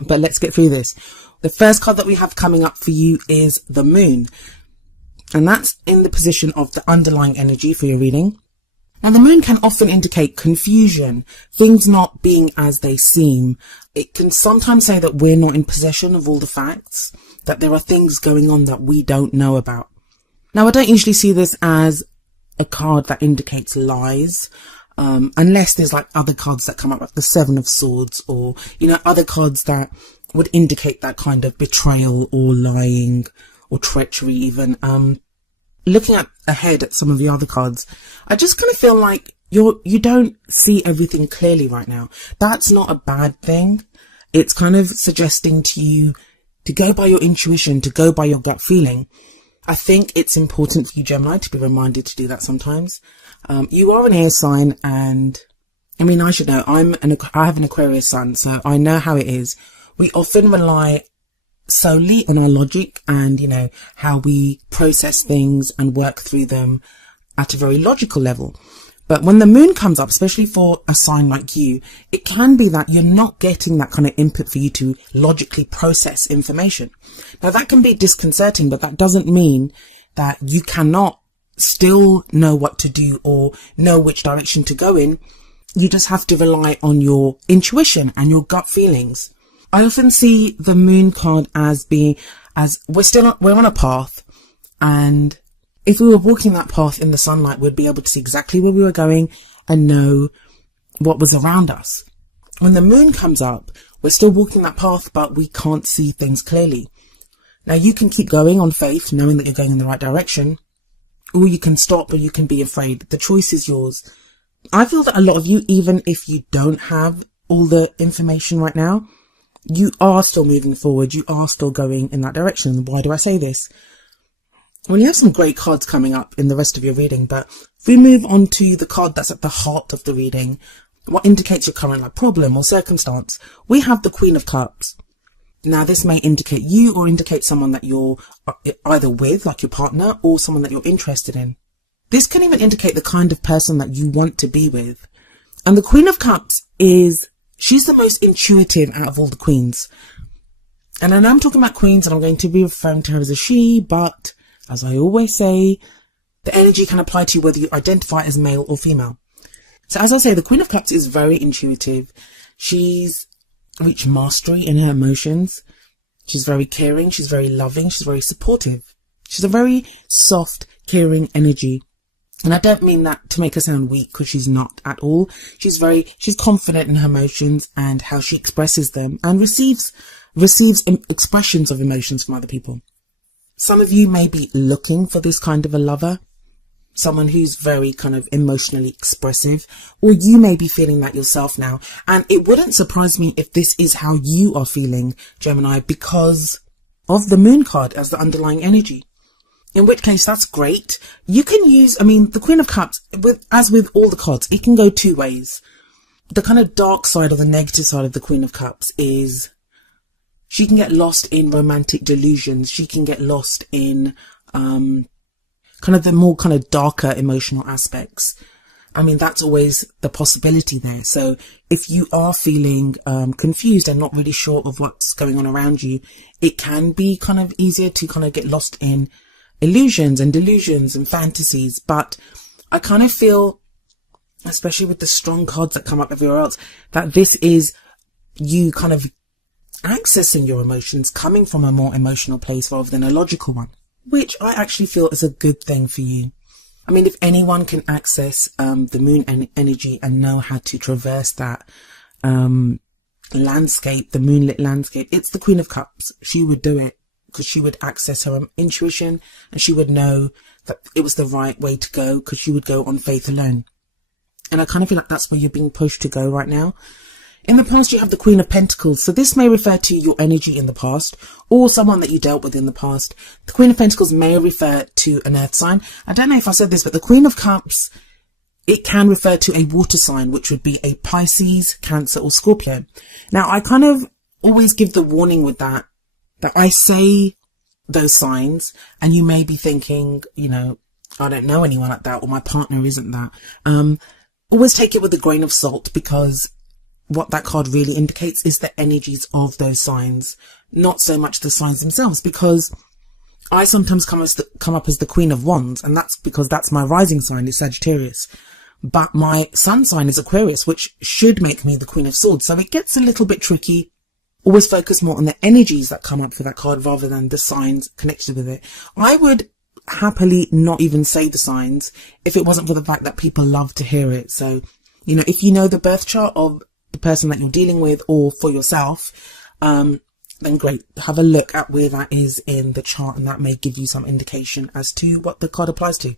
But let's get through this. The first card that we have coming up for you is the moon. And that's in the position of the underlying energy for your reading. Now, the moon can often indicate confusion, things not being as they seem. It can sometimes say that we're not in possession of all the facts, that there are things going on that we don't know about. Now, I don't usually see this as a card that indicates lies, unless there's like other cards that come up, like the Seven of Swords, or, you know, other cards that would indicate that kind of betrayal or lying or treachery even. Looking ahead at some of the other cards, I just kind of feel like you don't see everything clearly right now. That's not a bad thing. It's kind of suggesting to you to go by your intuition, to go by your gut feeling. I think it's important for you, Gemini, to be reminded to do that sometimes. You are an air sign, and I mean, I should know, I have an Aquarius sun, so I know how it is. We often rely solely on our logic and, you know, how we process things and work through them at a very logical level. But when the moon comes up, especially for a sign like you, it can be that you're not getting that kind of input for you to logically process information. Now, that can be disconcerting, but that doesn't mean that you cannot still know what to do or know which direction to go in. You just have to rely on your intuition and your gut feelings. I often see the moon card as being, as we're on a path, and if we were walking that path in the sunlight, we'd be able to see exactly where we were going and know what was around us. When the moon comes up, we're still walking that path, but we can't see things clearly. Now, you can keep going on faith, knowing that you're going in the right direction, or you can stop, or you can be afraid. The choice is yours. I feel that a lot of you, even if you don't have all the information right now, you are still moving forward. You are still going in that direction. Why do I say this? Well, you have some great cards coming up in the rest of your reading, but if we move on to the card that's at the heart of the reading, what indicates your current problem or circumstance, we have the Queen of Cups. Now, this may indicate you or indicate someone that you're either with, like your partner, or someone that you're interested in. This can even indicate the kind of person that you want to be with. And the Queen of Cups she's the most intuitive out of all the queens. And I know I'm talking about queens, and I'm going to be referring to her as a she, but as I always say, the energy can apply to you whether you identify as male or female. So as I say, the Queen of Cups is very intuitive. She's reached mastery in her emotions. She's very caring. She's very loving. She's very supportive. She's a very soft, caring energy. And I don't mean that to make her sound weak, because she's not at all. She's confident in her emotions and how she expresses them, and receives expressions of emotions from other people. Some of you may be looking for this kind of a lover, someone who's very kind of emotionally expressive, or you may be feeling that yourself now. And it wouldn't surprise me if this is how you are feeling, Gemini, because of the moon card as the underlying energy. In which case, that's great. You can use, the Queen of Cups, as with all the cards, it can go two ways. The kind of dark side or the negative side of the Queen of Cups is she can get lost in romantic delusions. She can get lost in kind of the more kind of darker emotional aspects. That's always the possibility there. So if you are feeling confused and not really sure of what's going on around you, it can be kind of easier to kind of get lost in illusions and delusions and fantasies. But I kind of feel, especially with the strong cards that come up everywhere else, that this is you kind of accessing your emotions, coming from a more emotional place rather than a logical one, which I actually feel is a good thing for you. If anyone can access the moon energy and know how to traverse that landscape, the moonlit landscape, it's the Queen of Cups. She would do it, because she would access her intuition, and she would know that it was the right way to go, because she would go on faith alone. And I kind of feel like that's where you're being pushed to go right now. In the past, you have the Queen of Pentacles. So this may refer to your energy in the past, or someone that you dealt with in the past. The Queen of Pentacles may refer to an earth sign. I don't know if I said this, but the Queen of Cups, it can refer to a water sign, which would be a Pisces, Cancer, or Scorpio. Now, I kind of always give the warning with that I say those signs, and you may be thinking, I don't know anyone like that, or my partner isn't that. Always take it with a grain of salt, because what that card really indicates is the energies of those signs, not so much the signs themselves, because I sometimes come up as the Queen of Wands, and that's because that's my rising sign is Sagittarius. But my sun sign is Aquarius, which should make me the Queen of Swords. So it gets a little bit tricky. Always focus more on the energies that come up for that card rather than the signs connected with it. I would happily not even say the signs if it wasn't for the fact that people love to hear it. So, you know, if you know the birth chart of the person that you're dealing with or for yourself, then great. Have a look at where that is in the chart, and that may give you some indication as to what the card applies to.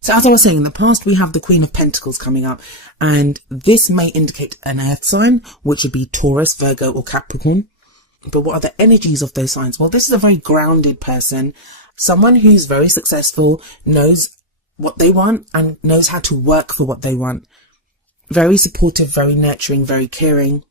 So as I was saying, in the past, we have the Queen of Pentacles coming up, and this may indicate an earth sign, which would be Taurus, Virgo, or Capricorn. But what are the energies of those signs? Well, this is a very grounded person, someone who's very successful, knows what they want and knows how to work for what they want. Very supportive, very nurturing, very caring,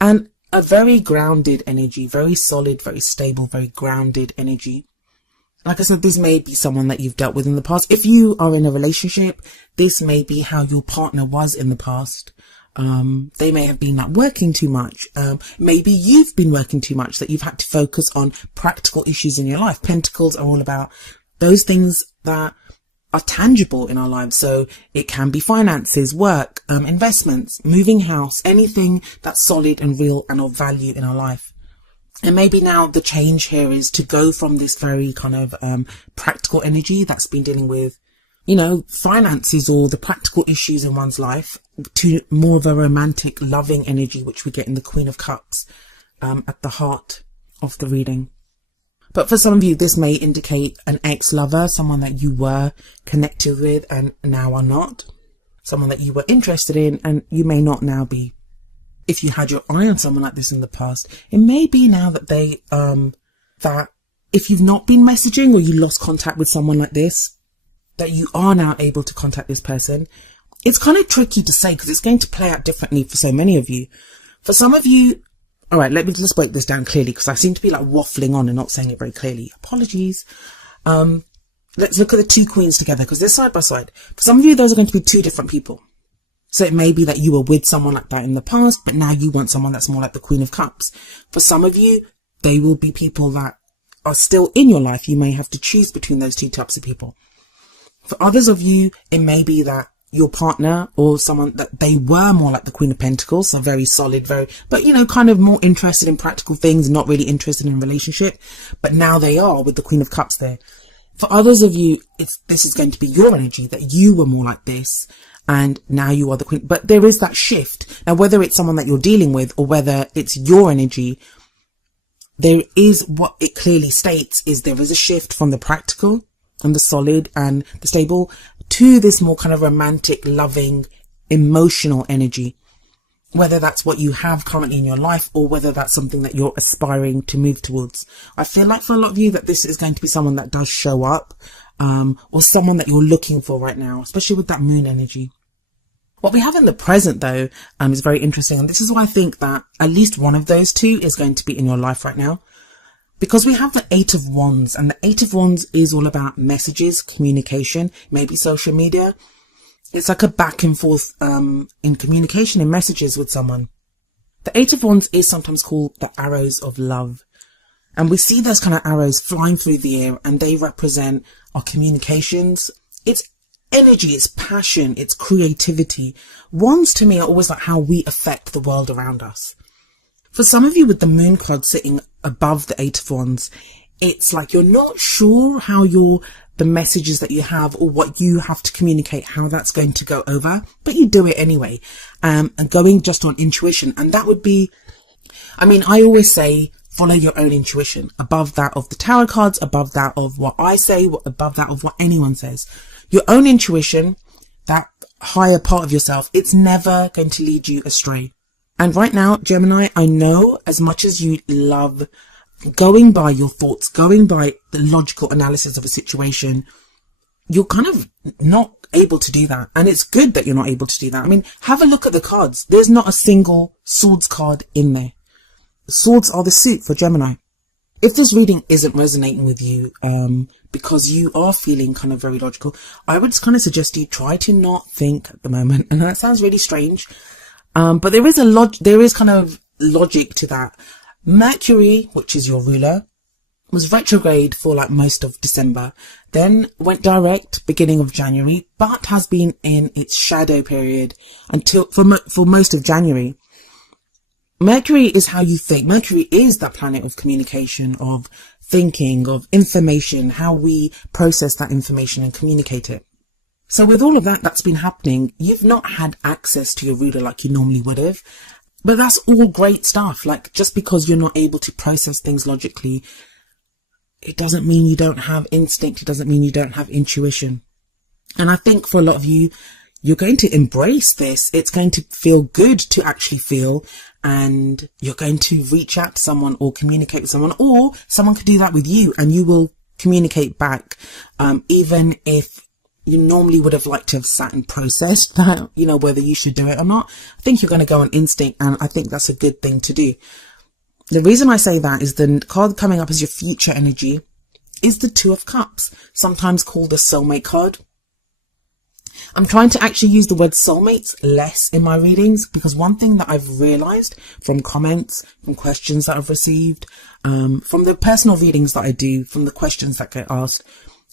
and a very grounded energy, very solid, very stable, very grounded energy. Like I said, this may be someone that you've dealt with in the past. If you are in a relationship, this may be how your partner was in the past. They may have been like working too much. Maybe you've been working too much, that you've had to focus on practical issues in your life. Pentacles are all about those things that are tangible in our lives. So it can be finances, work, investments, moving house, anything that's solid and real and of value in our life. And maybe now the change here is to go from this very kind of practical energy that's been dealing with, you know, finances or the practical issues in one's life, to more of a romantic, loving energy, which we get in the Queen of Cups at the heart of the reading. But for some of you, this may indicate an ex-lover, someone that you were connected with and now are not, someone that you were interested in and you may not now be. If you had your eye on someone like this in the past, it may be now that they, that if you've not been messaging or you lost contact with someone like this, that you are now able to contact this person. It's kind of tricky to say because it's going to play out differently for so many of you. For some of you, all right, let me just break this down clearly because I seem to be like waffling on and not saying it very clearly. Apologies. Let's look at the two queens together because they're side by side. For some of you, those are going to be two different people. So it may be that you were with someone like that in the past, but now you want someone that's more like the Queen of Cups. For some of you, they will be people that are still in your life. You may have to choose between those two types of people. For others of you, it may be that your partner or someone that they were more like the Queen of Pentacles, so very solid, but you know, kind of more interested in practical things, not really interested in a relationship, but now they are with the Queen of Cups there. For others of you, this is going to be your energy, that you were more like this and now you are the Queen. But there is that shift. Now, whether it's someone that you're dealing with or whether it's your energy, there is what it clearly states is there is a shift from the practical and the solid and the stable to this more kind of romantic, loving, emotional energy. Whether that's what you have currently in your life or whether that's something that you're aspiring to move towards. I feel like for a lot of you that this is going to be someone that does show up, or someone that you're looking for right now, especially with that moon energy. What we have in the present though, is very interesting. And this is why I think that at least one of those two is going to be in your life right now. Because we have the Eight of Wands, and the Eight of Wands is all about messages, communication, maybe social media. It's like a back and forth in communication and messages with someone. The Eight of Wands is sometimes called the arrows of love. And we see those kind of arrows flying through the air, and they represent our communications. It's energy, it's passion, it's creativity. Wands to me are always like how we affect the world around us. For some of you with the moon card sitting above the Eight of Wands, it's like you're not sure how the messages that you have or what you have to communicate, how that's going to go over, but you do it anyway, and going just on intuition. And that would be, I mean, I always say, follow your own intuition above that of the tarot cards, above that of what I say, above that of what anyone says. Your own intuition, that higher part of yourself, it's never going to lead you astray. And right now, Gemini, I know as much as you love going by your thoughts, going by the logical analysis of a situation, you're kind of not able to do that. And it's good that you're not able to do that. I mean, have a look at the cards. There's not a single swords card in there. Swords are the suit for Gemini. If this reading isn't resonating with you, because you are feeling kind of very logical, I would kind of suggest you try to not think at the moment. And that sounds really strange. But there is kind of logic to that. Mercury, which is your ruler, was retrograde for like most of December, then went direct beginning of January, but has been in its shadow period until for most of January. Mercury is how you think. Mercury is that planet of communication, of thinking, of information, how we process that information and communicate it. So with all of that that's been happening, you've not had access to your ruler like you normally would have. But that's all great stuff. Like, just because you're not able to process things logically, it doesn't mean you don't have instinct. It doesn't mean you don't have intuition. And I think for a lot of you, you're going to embrace this. It's going to feel good to actually feel, and you're going to reach out to someone or communicate with someone, or someone could do that with you and you will communicate back. Even if you normally would have liked to have sat and processed that, you know, whether you should do it or not. I think you're going to go on instinct, and I think that's a good thing to do. The reason I say that is the card coming up as your future energy is the Two of Cups, sometimes called the soulmate card. I'm trying to actually use the word soulmates less in my readings, because one thing that I've realized from comments, from questions that I've received, from the personal readings that I do, from the questions that get asked,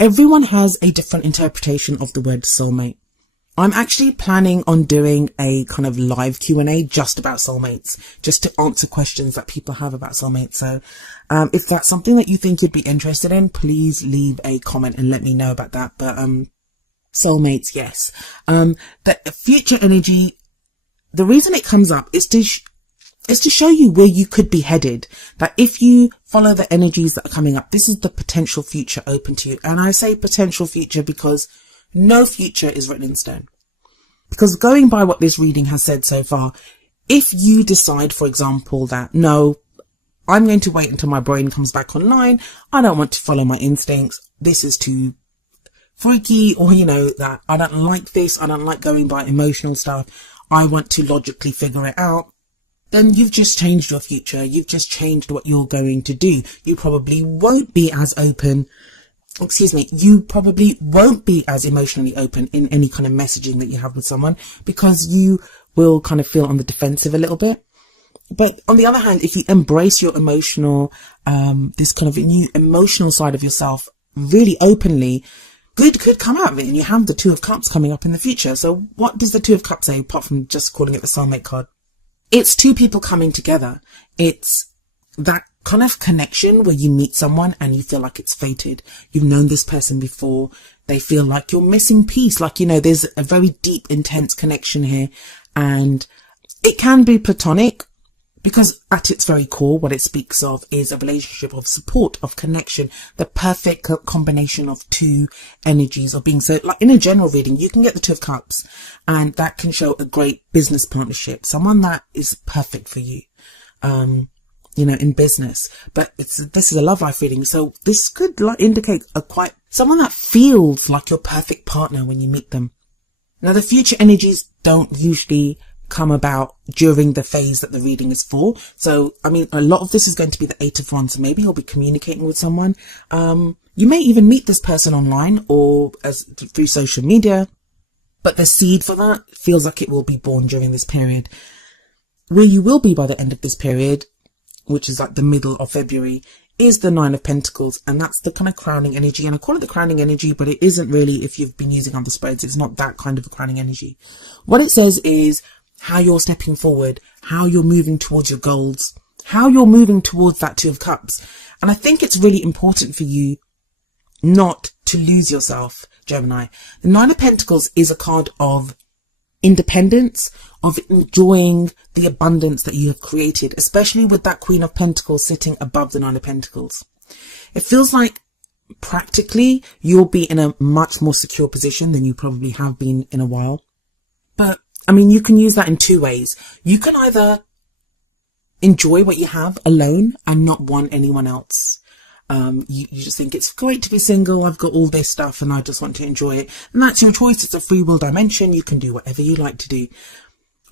everyone has a different interpretation of the word soulmate. I'm actually planning on doing a kind of live Q&A just about soulmates, just to answer questions that people have about soulmates. So if that's something that you think you'd be interested in, please leave a comment and let me know about that. But soulmates, yes. The future energy, the reason it comes up is to show you where you could be headed. That if you follow the energies that are coming up, this is the potential future open to you. And I say potential future because no future is written in stone. Because going by what this reading has said so far, if you decide, for example, that no, I'm going to wait until my brain comes back online, I don't want to follow my instincts, this is too freaky, or you know, that I don't like this, I don't like going by emotional stuff, I want to logically figure it out, then you've just changed your future. You've just changed what you're going to do. You probably won't be as open. You probably won't be as emotionally open in any kind of messaging that you have with someone, because you will kind of feel on the defensive a little bit. But on the other hand, if you embrace your emotional, this kind of new emotional side of yourself really openly, good could come out of it. And you have the Two of Cups coming up in the future. So what does the Two of Cups say, apart from just calling it the soulmate card? It's two people coming together. It's that kind of connection where you meet someone and you feel like it's fated. You've known this person before. They feel like you're missing piece. Like, you know, there's a very deep, intense connection here. And it can be platonic, because at its very core, what it speaks of is a relationship of support, of connection, the perfect combination of two energies of being. So like in a general reading, you can get the Two of Cups, and that can show a great business partnership, someone that is perfect for you, you know, in business. But this is a love life reading. So this could indicate someone that feels like your perfect partner when you meet them. Now, the future energies don't usually come about during the phase that the reading is for. So, I mean, a lot of this is going to be the Eight of Wands. So maybe you'll be communicating with someone. You may even meet this person online or through social media, but the seed for that feels like it will be born during this period. Where you will be by the end of this period, which is like the middle of February, is the Nine of Pentacles, and that's the kind of crowning energy. And I call it the crowning energy, but it isn't really, if you've been using other spreads, it's not that kind of a crowning energy. What it says is how you're stepping forward, how you're moving towards your goals, how you're moving towards that Two of Cups. And I think it's really important for you not to lose yourself, Gemini. The Nine of Pentacles is a card of independence, of enjoying the abundance that you have created, especially with that Queen of Pentacles sitting above the Nine of Pentacles. It feels like practically you'll be in a much more secure position than you probably have been in a while. But I mean, you can use that in two ways. You can either enjoy what you have alone and not want anyone else. You just think it's great to be single. I've got all this stuff and I just want to enjoy it. And that's your choice. It's a free will dimension. You can do whatever you like to do.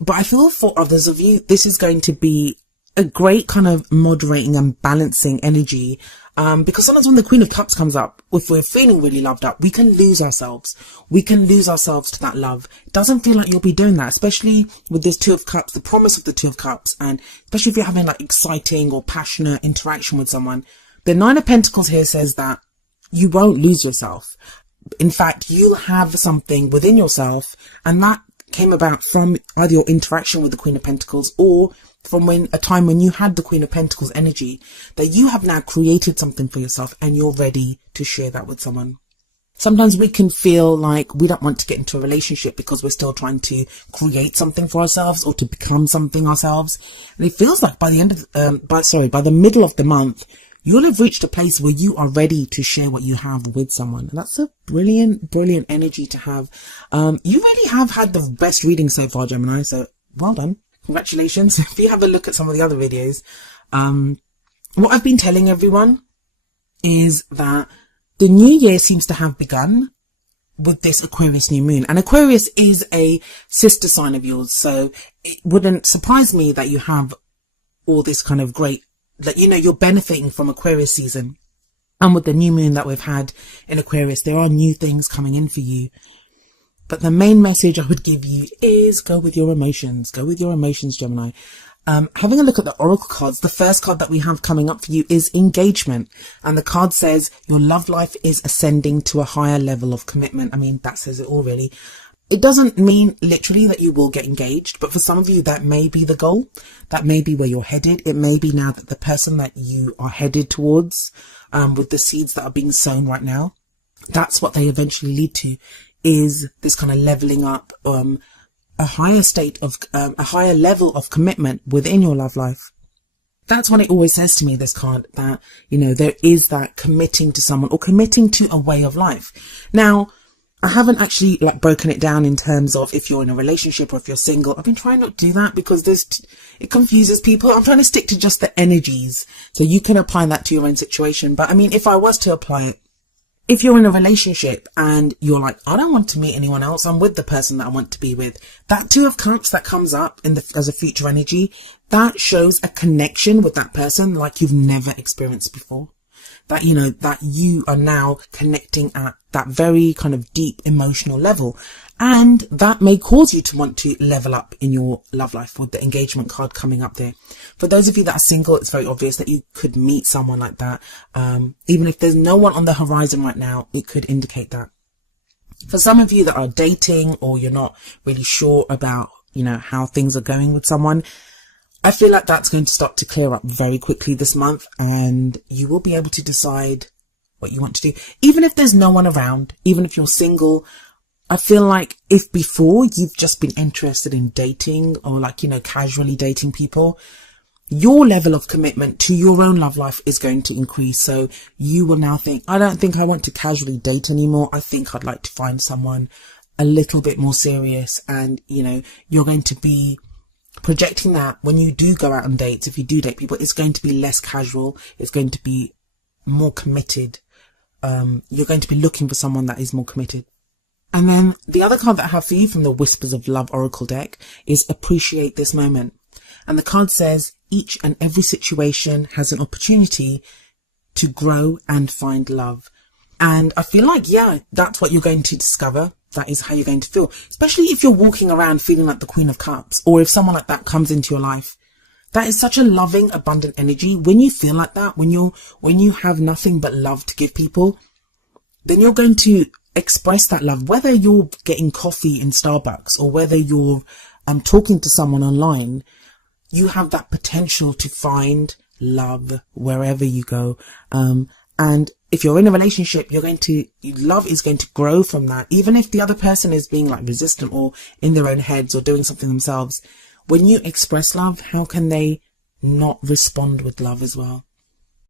But I feel for others of you, this is going to be a great kind of moderating and balancing energy. Because sometimes when the Queen of Cups comes up, if we're feeling really loved up, we can lose ourselves. We can lose ourselves to that love. It doesn't feel like you'll be doing that, especially with this Two of Cups, the promise of the Two of Cups, and especially if you're having like exciting or passionate interaction with someone. The Nine of Pentacles here says that you won't lose yourself. In fact, you'll have something within yourself, and that came about from either your interaction with the Queen of Pentacles or from a time when you had the Queen of Pentacles energy, that you have now created something for yourself and you're ready to share that with someone. Sometimes we can feel like we don't want to get into a relationship because we're still trying to create something for ourselves or to become something ourselves. And it feels like by the end of, by the middle of the month, you'll have reached a place where you are ready to share what you have with someone. And that's a brilliant, brilliant energy to have. You really have had the best reading so far, Gemini. So well done. Congratulations. If you have a look at some of the other videos, what I've been telling everyone is that the new year seems to have begun with this Aquarius new moon. And Aquarius is a sister sign of yours. So it wouldn't surprise me that you have all this kind of great, that, you know, you're benefiting from Aquarius season. And with the new moon that we've had in Aquarius, there are new things coming in for you. But the main message I would give you is go with your emotions. Go with your emotions, Gemini. Having a look at the oracle cards, the first card that we have coming up for you is engagement. And the card says your love life is ascending to a higher level of commitment. I mean, that says it all, really. It doesn't mean literally that you will get engaged, but for some of you, that may be the goal. That may be where you're headed. It may be now that the person that you are headed towards, with the seeds that are being sown right now, that's what they eventually lead to, is this kind of leveling up, a higher state of, a higher level of commitment within your love life. That's what it always says to me, this card, that, you know, there is that committing to someone or committing to a way of life. Now, I haven't actually like broken it down in terms of if you're in a relationship or if you're single. I've been trying not to do that because it confuses people. I'm trying to stick to just the energies so you can apply that to your own situation. But I mean, if I was to apply it, if you're in a relationship and you're like, I don't want to meet anyone else, I'm with the person that I want to be with, that Two of Cups that comes up as a future energy, that shows a connection with that person like you've never experienced before. That, you know, that you are now connecting at that very kind of deep emotional level. And that may cause you to want to level up in your love life with the engagement card coming up there. For those of you that are single, it's very obvious that you could meet someone like that. Even if there's no one on the horizon right now, it could indicate that. For some of you that are dating or you're not really sure about, you know, how things are going with someone, I feel like that's going to start to clear up very quickly this month, and you will be able to decide what you want to do. Even if there's no one around, even if you're single, I feel like if before you've just been interested in dating or like, you know, casually dating people, your level of commitment to your own love life is going to increase. So you will now think, I don't think I want to casually date anymore. I think I'd like to find someone a little bit more serious. And, you know, you're going to be projecting that when you do go out on dates, if you do date people, it's going to be less casual. It's going to be more committed. You're going to be looking for someone that is more committed. And then the other card that I have for you from the Whispers of Love Oracle deck is appreciate this moment. And the card says each and every situation has an opportunity to grow and find love. And I feel like, yeah, that's what you're going to discover. That is how you're going to feel, especially if you're walking around feeling like the Queen of Cups, or if someone like that comes into your life. That is such a loving, abundant energy. When you feel like that, when you have nothing but love to give people, then you're going to express that love, whether you're getting coffee in Starbucks or whether you're talking to someone online. You have that potential to find love wherever you go. And if you're in a relationship, love is going to grow from that. Even if the other person is being like resistant or in their own heads or doing something themselves, when you express love, how can they not respond with love as well?